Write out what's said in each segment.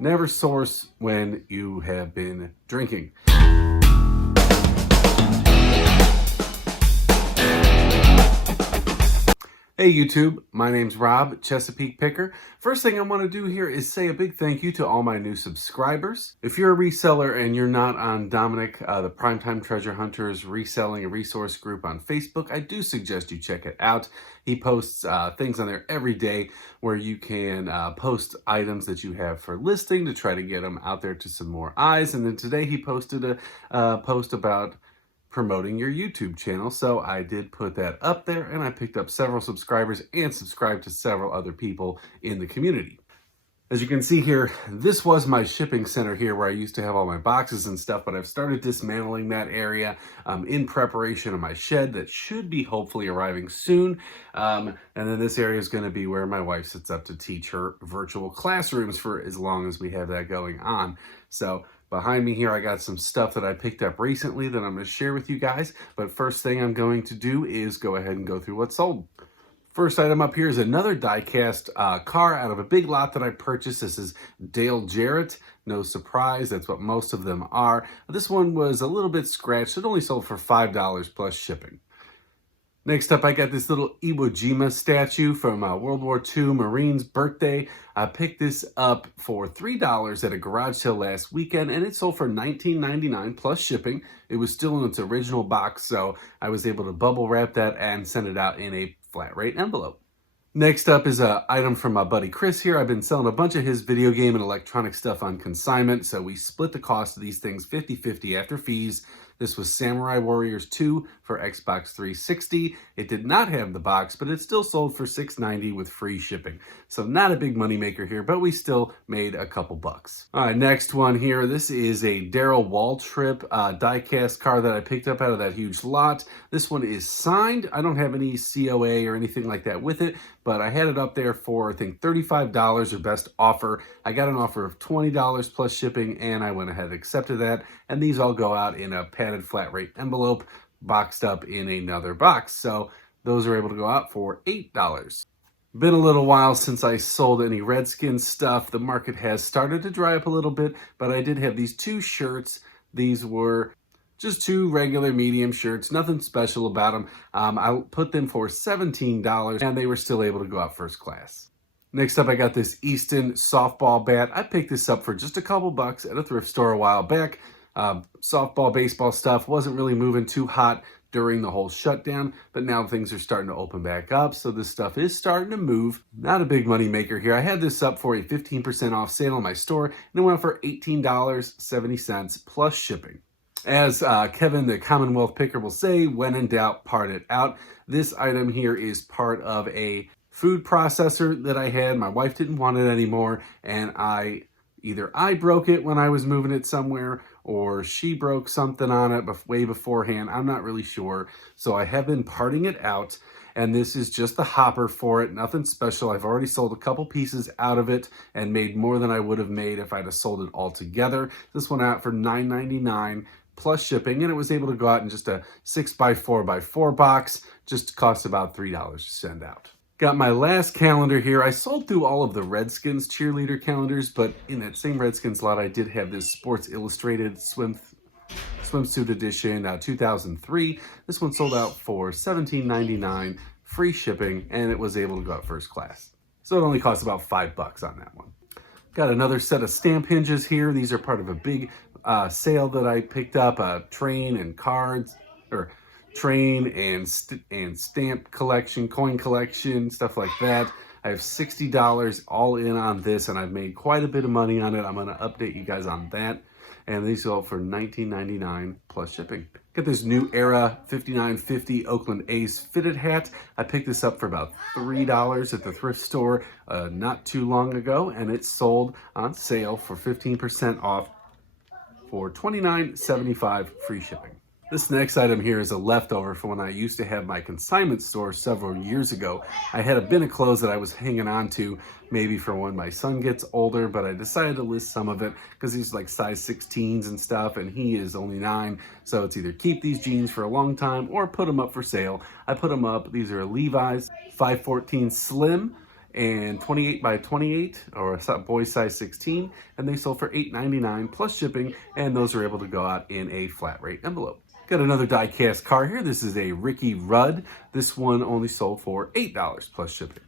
Never source when you have been drinking. Hey YouTube, my name's Rob, Chesapeake Picker. First thing I want to do here is say a big thank you to all my new subscribers. If you're a reseller and you're not on Dominic, the Primetime Treasure Hunters Reselling and Resource Group on Facebook, I do suggest you check it out. He posts things on there every day where you can post items that you have for listing to try to get them out there to some more eyes. And then today he posted a post about promoting your YouTube channel. So I did put that up there and I picked up several subscribers and subscribed to several other people in the community. As you can see here, this was my shipping center here where I used to have all my boxes and stuff, but I've started dismantling that area in preparation of my shed that should be hopefully arriving soon. And then this area is going to be where my wife sits up to teach her virtual classrooms for as long as we have that going on. So behind me here, I got some stuff that I picked up recently that I'm going to share with you guys. But first thing I'm going to do is go ahead and go through what's sold. First item up here is another die-cast car out of a big lot that I purchased. This is Dale Jarrett. No surprise, that's what most of them are. This one was a little bit scratched. It only sold for $5 plus shipping. Next up, I got this little Iwo Jima statue from World War II Marine's birthday. I picked this up for $3 at a garage sale last weekend, and it sold for $19.99 plus shipping. It was still in its original box, so I was able to bubble wrap that and send it out in a flat rate envelope. Next up is an item from my buddy Chris here. I've been selling a bunch of his video game and electronic stuff on consignment, so we split the cost of these things 50-50 after fees. This was Samurai Warriors 2 for Xbox 360. It did not have the box, but it still sold for $6.90 with free shipping. So not a big moneymaker here, but we still made a couple bucks. All right, next one here. This is a Daryl Waltrip die-cast car that I picked up out of that huge lot. This one is signed. I don't have any COA or anything like that with it, but I had it up there for, I think, $35 or best offer. I got an offer of $20 plus shipping, and I went ahead and accepted that. And these all go out in a padded flat rate envelope, boxed up in another box. So those are able to go out for $8. Been a little while since I sold any Redskins stuff. The market has started to dry up a little bit, but I did have these two shirts. These were just two regular medium shirts, nothing special about them. I put them for $17 and they were still able to go out first class. Next up, I got this Easton Softball Bat. I picked this up for just a couple bucks at a thrift store a while back. Softball, baseball stuff wasn't really moving too hot during the whole shutdown, but now things are starting to open back up, so this stuff is starting to move. Not a big money maker here. I had this up for a 15% off sale in my store, and it went for $18.70 plus shipping. As Kevin, the Commonwealth Picker, will say, when in doubt, part it out. This item here is part of a food processor that I had. My wife didn't want it anymore, and either I broke it when I was moving it somewhere, or she broke something on it way beforehand. I'm not really sure. So I have been parting it out, and this is just the hopper for it. Nothing special. I've already sold a couple pieces out of it and made more than I would have made if I'd have sold it all together. This went out for $9.99 plus shipping, and it was able to go out in just a 6x4x4 box. Just cost about $3 to send out. Got my last calendar here. I sold through all of the Redskins cheerleader calendars, but in that same Redskins lot, I did have this Sports Illustrated swimsuit edition, 2003. This one sold out for $17.99, free shipping, and it was able to go out first class. So it only cost about $5 on that one. Got another set of stamp hinges here. These are part of a big sale that I picked up, train and cards, or train and stamp collection, coin collection, stuff like that. I have $60 all in on this, and I've made quite a bit of money on it. I'm going to update you guys on that. And these go for $19.99 plus shipping. Got this new Era 5950 Oakland Ace Fitted Hat. I picked this up for about $3 at the thrift store not too long ago, and it sold on sale for 15% off for $29.75 free shipping. This next item here is a leftover from when I used to have my consignment store several years ago. I had a bin of clothes that I was hanging on to maybe for when my son gets older, but I decided to list some of it because he's like size 16s and stuff, and he is only 9. So it's either keep these jeans for a long time or put them up for sale. I put them up. These are Levi's 514 Slim, and 28 by 28 or a boy size 16, and they sold for $8.99 plus shipping, and those are able to go out in a flat rate envelope. Got another die-cast car here. This is a Ricky Rudd. This one only sold for $8 plus shipping.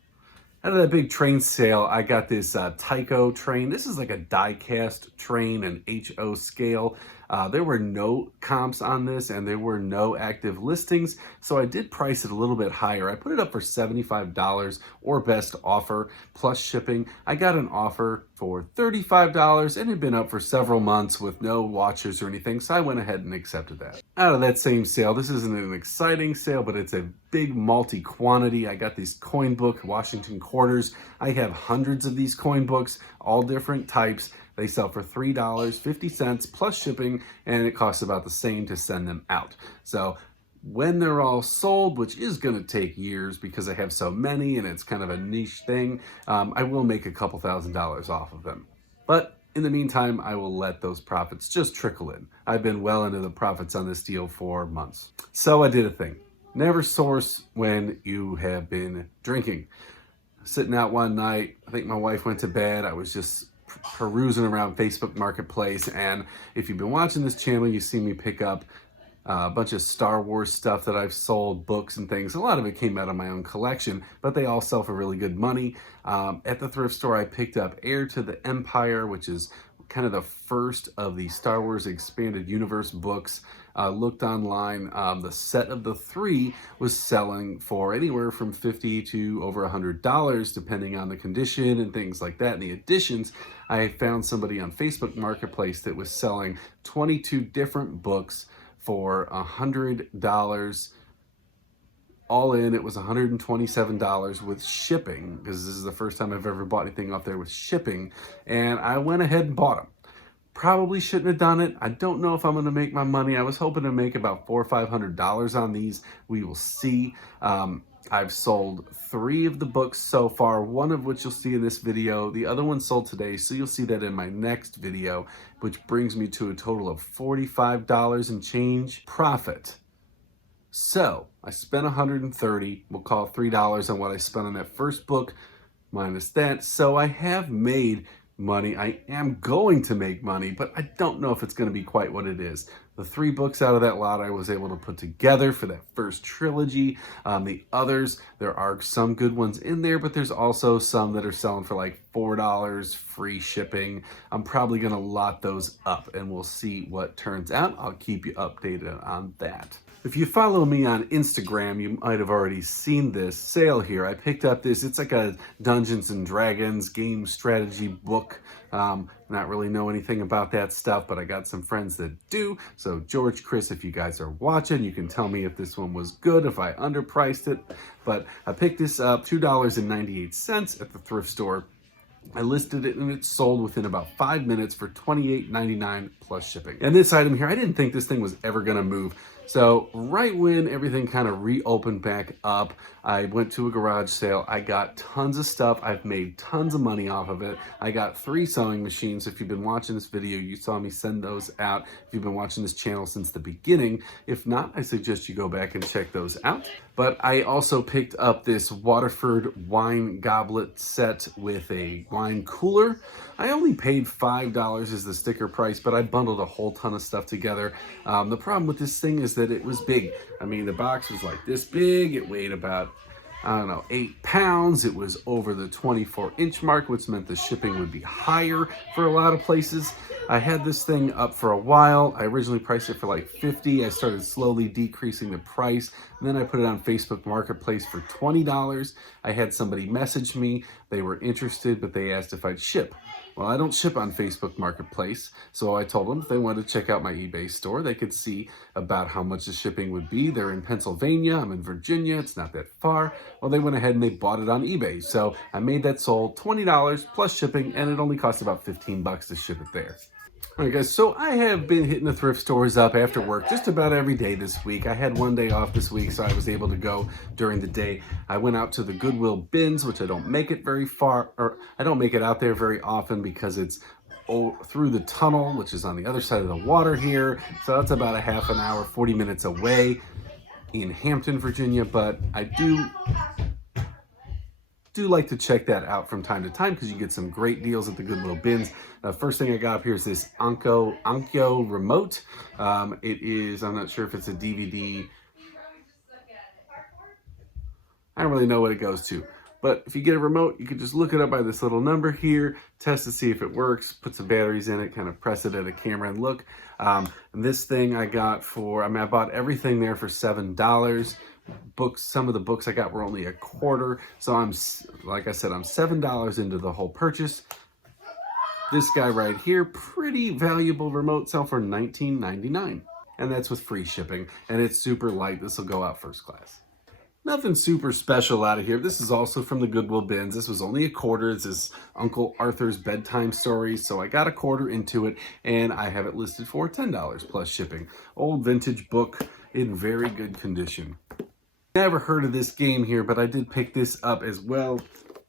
Out of that big train sale, I got this Taiko Train. This is like a die-cast train, an HO scale. There were no comps on this, and there were no active listings, so I did price it a little bit higher. I put it up for $75 or best offer plus shipping. I got an offer for $35, and it had been up for several months with no watchers or anything, so I went ahead and accepted that. Out of that same sale, this isn't an exciting sale, but it's a big multi-quantity. I got these coin book Washington quarters. I have hundreds of these coin books, all different types. They sell for $3.50 plus shipping, and it costs about the same to send them out. So when they're all sold, which is going to take years because I have so many and it's kind of a niche thing, I will make a couple $1,000s off of them. But in the meantime, I will let those profits just trickle in. I've been well into the profits on this deal for months. So I did a thing. Never source when you have been drinking. Sitting out one night, I think my wife went to bed. I was just perusing around Facebook Marketplace, and if you've been watching this channel, you see me pick up a bunch of Star Wars stuff that I've sold, books and things. A lot of it came out of my own collection, but they all sell for really good money. At the thrift store, I picked up Heir to the Empire, which is kind of the first of the Star Wars Expanded Universe books. Looked online, the set of the 3 was selling for anywhere from $50 to over $100, depending on the condition and things like that. And the editions, I found somebody on Facebook Marketplace that was selling 22 different books for $100. All in, it was $127 with shipping, because this is the first time I've ever bought anything off there with shipping, and I went ahead and bought them. Probably shouldn't have done it. I don't know if I'm going to make my money. I was hoping to make about $400 or $500 on these. We will see. I've sold 3 of the books so far, one of which you'll see in this video. The other one sold today, so you'll see that in my next video, which brings me to a total of $45 and change profit. So I spent $130, we'll call it $3 on what I spent on that first book, minus that. So I have made money. I am going to make money, but I don't know if it's going to be quite what it is. The 3 books out of that lot I was able to put together for that first trilogy. The others, there are some good ones in there, but there's also some that are selling for like $4, free shipping. I'm probably going to lot those up, and we'll see what turns out. I'll keep you updated on that. If you follow me on Instagram, you might have already seen this sale here. I picked up this, it's like a Dungeons and Dragons game strategy book. Not really know anything about that stuff, but I got some friends that do. So George, Chris, if you guys are watching, you can tell me if this one was good, if I underpriced it. But I picked this up $2.98 at the thrift store. I listed it and it sold within about 5 minutes for $28.99 plus shipping. And this item here, I didn't think this thing was ever gonna move. So right when everything kind of reopened back up, I went to a garage sale. I got tons of stuff. I've made tons of money off of it. I got 3 sewing machines. If you've been watching this video, you saw me send those out. If you've been watching this channel since the beginning, if not, I suggest you go back and check those out. But I also picked up this Waterford wine goblet set with a wine cooler. I only paid $5 as the sticker price, but I bundled a whole ton of stuff together. The problem with this thing is that it was big. I mean, the box was like this big. It weighed about, I don't know, 8 pounds. It was over the 24-inch mark, which meant the shipping would be higher for a lot of places. I had this thing up for a while. I originally priced it for like $50. I started slowly decreasing the price. And then I put it on Facebook Marketplace for $20. I had somebody message me. They were interested, but they asked if I'd ship. Well, I don't ship on Facebook Marketplace, so I told them if they wanted to check out my eBay store, they could see about how much the shipping would be. They're in Pennsylvania, I'm in Virginia, it's not that far. Well, they went ahead and they bought it on eBay, so I made that sold $20 plus shipping, and it only cost about 15 bucks to ship it there. Alright guys, so I have been hitting the thrift stores up after work just about every day this week. I had one day off this week, so I was able to go during the day. I went out to the Goodwill bins, which I don't make it very far, or I don't make it out there very often because it's through the tunnel, which is on the other side of the water here. So that's about a half an hour, 40 minutes away in Hampton, Virginia, but I do Do like to check that out from time to time because you get some great deals at the Goodwill bins. First thing I got up here is this Ankio remote. It is, I'm not sure if it's a DVD. I don't really know what it goes to. But if you get a remote, you can just look it up by this little number here, test to see if it works, put some batteries in it, kind of press it at a camera and look. And this thing I got for, I bought everything there for $7. Books, some of the books I got were only a quarter. So like I said, I'm $7 into the whole purchase. This guy right here, pretty valuable remote, sell for $19.99. And that's with free shipping. And it's super light. This will go out first class. Nothing super special out of here. This is also from the Goodwill bins. This was only a quarter. This is Uncle Arthur's Bedtime Stories. So I got a quarter into it and I have it listed for $10 plus shipping. Old vintage book in very good condition. Never heard of this game here, but I did pick this up as well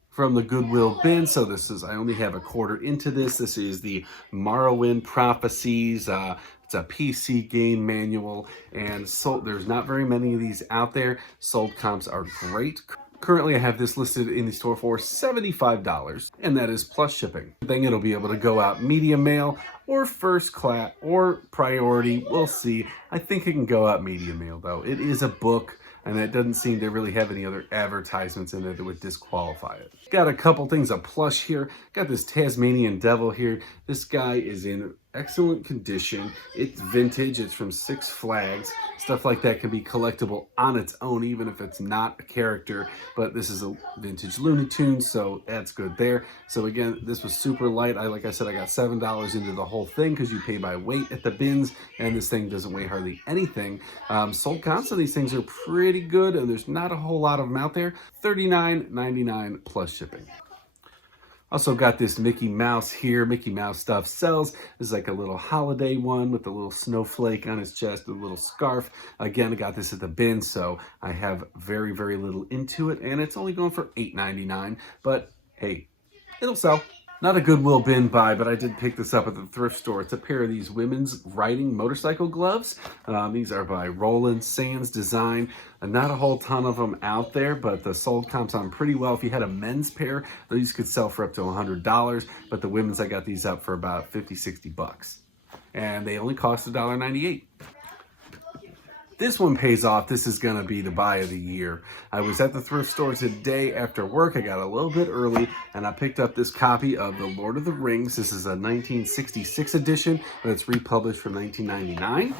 from the Goodwill bin. So this is, I only have a quarter into this. This is the Morrowind Prophecies. It's a PC game manual, and so there's not very many of these out there. Sold comps are great. Currently, I have this listed in the store for $75, and that is plus shipping. Then it'll be able to go out medium mail or first class or priority. We'll see. I think it can go out medium mail though. It is a book, and it doesn't seem to really have any other advertisements in it that would disqualify it. Got a couple things of plush here. Got this Tasmanian Devil here. This guy is in excellent condition. It's vintage. It's from Six Flags. Stuff like that can be collectible on its own, even if it's not a character. But this is a vintage Looney Tunes, so that's good there. So again, this was super light. Like I said, I got $7 into the whole thing because you pay by weight at the bins, and this thing doesn't weigh hardly anything. Sold comps on these things are pretty good, and there's not a whole lot of them out there. $39.99 plus shipping. Also got this Mickey Mouse here. Mickey Mouse stuff sells. This is like a little holiday one with a little snowflake on his chest, a little scarf. Again, I got this at the bin, so I have very, very little into it, and it's only going for $8.99, but hey, it'll sell. Not a Goodwill bin buy, but I did pick this up at the thrift store. It's a pair of these women's riding motorcycle gloves. These are by Roland Sands Design. Not a whole ton of them out there, but the sold comps on pretty well. If you had a men's pair, these could sell for up to $100, but the women's, I got these up for about 50, 60 bucks. And they only cost $1.98. This one pays off. This is going to be the buy of the year. I was at the thrift store today after work. I got a little bit early, and I picked up this copy of The Lord of the Rings. This is a 1966 edition, but it's republished from 1999.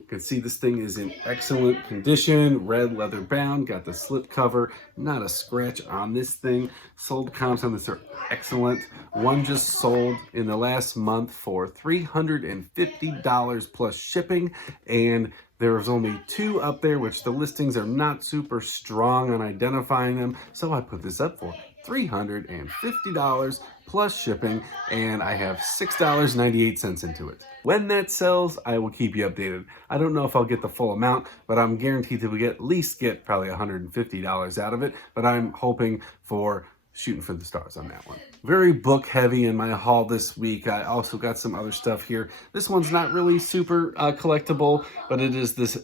You can see this thing is in excellent condition, red leather bound, got the slip cover, not a scratch on this thing. Sold comps on this are excellent. One just sold in the last month for $350 plus shipping, and there was only two up there, which the listings are not super strong on identifying them, so I put this up for $350 plus shipping, and I have $6.98 into it. When that sells, I will keep you updated. I don't know if I'll get the full amount, but I'm guaranteed that we at least get probably $150 out of it, but I'm hoping for shooting for the stars on that one. Very book heavy in my haul this week. I also got some other stuff here. This one's not really super collectible, but it is this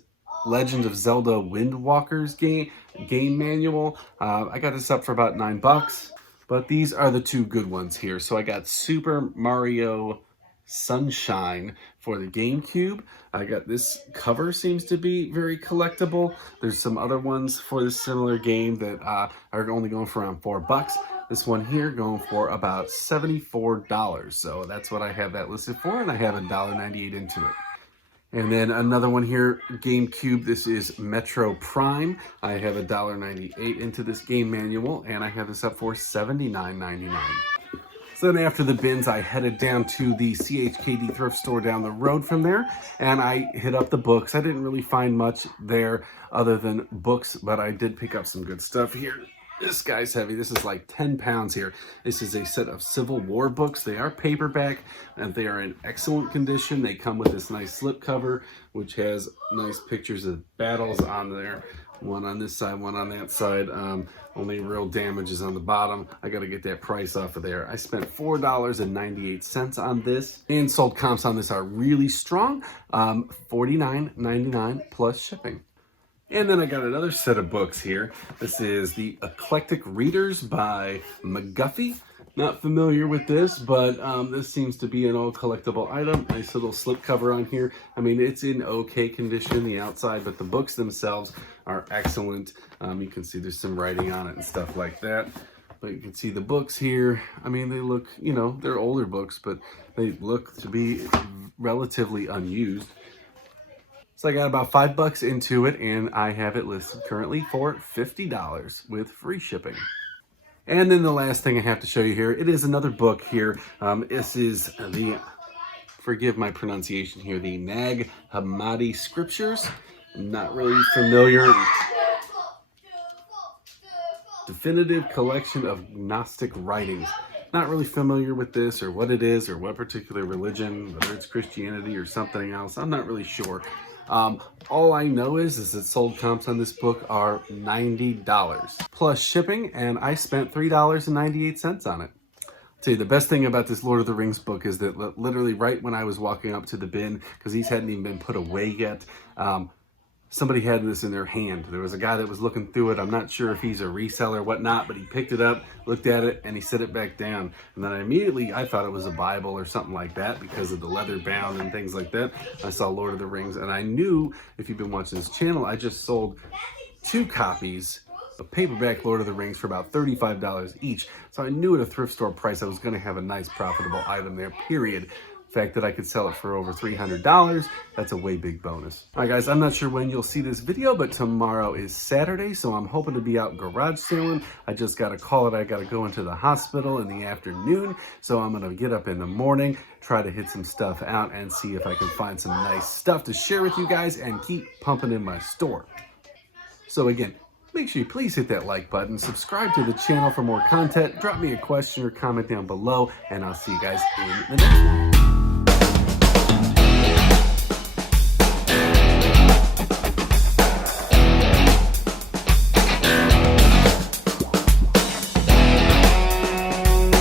Legend of Zelda Windwalkers game manual. I got this up for about $9, but these are the two good ones here. So I got Super Mario Sunshine for the GameCube. I got this cover, seems to be very collectible. There's some other ones for this similar game that are only going for around $4. This one here going for about $74. So that's what I have that listed for, and I have $1.98 into it. And then another one here, GameCube. This is Metro Prime. I have $1.98 into this game manual, and I have this up for $79.99. So then after the bins, I headed down to the CHKD thrift store down the road from there, and I hit up the books. I didn't really find much there other than books, but I did pick up some good stuff here. This guy's heavy. This is like 10 pounds here. This is a set of Civil War books. They are paperback, and they are in excellent condition. They come with this nice slipcover, which has nice pictures of battles on there. One on this side, one on that side. Only real damage is on the bottom. I got to get that price off of there. I spent $4.98 on this, and sold comps on this are really strong. $49.99 plus shipping. And then I got another set of books here. This is the Eclectic Readers by McGuffey. Not familiar with this, but this seems to be an all collectible item. Nice little slipcover on here. I mean, it's in okay condition, the outside, but the books themselves are excellent. You can see there's some writing on it and stuff like that. But you can see the books here. I mean, they look, you know, they're older books, but they look to be relatively unused. So I got about $5 into it, and I have it listed currently for $50 with free shipping. And then the last thing I have to show you here, it is another book here. This is the, forgive my pronunciation here, the Nag Hamadi Scriptures. I'm not really familiar. Definitive collection of Gnostic writings. Not really familiar with this or what it is or what particular religion, whether it's Christianity or something else. I'm not really sure. All I know is that sold comps on this book are $90 plus shipping, and I spent $3.98 on it. I'll tell you, the best thing about this Lord of the Rings book is that literally right when I was walking up to the bin, because these hadn't even been put away yet, somebody had this in their hand. There was a guy that was looking through it. I'm not sure if he's a reseller or whatnot, but he picked it up, looked at it, and he set it back down. And then I thought it was a Bible or something like that because of the leather bound and things like that. I saw Lord of the Rings, and I knew, if you've been watching this channel, I just sold 2 copies of paperback Lord of the Rings for about $35 each. So I knew at a thrift store price I was going to have a nice profitable item there, period. The fact that I could sell it for over $300, that's a way big bonus. All right, guys, I'm not sure when you'll see this video, but tomorrow is Saturday, so I'm hoping to be out garage sailing. I just got a call that I got to go into the hospital in the afternoon, so I'm going to get up in the morning, try to hit some stuff out, and see if I can find some nice stuff to share with you guys and keep pumping in my store. So again, make sure you please hit that like button, subscribe to the channel for more content, drop me a question or comment down below, and I'll see you guys in the next one.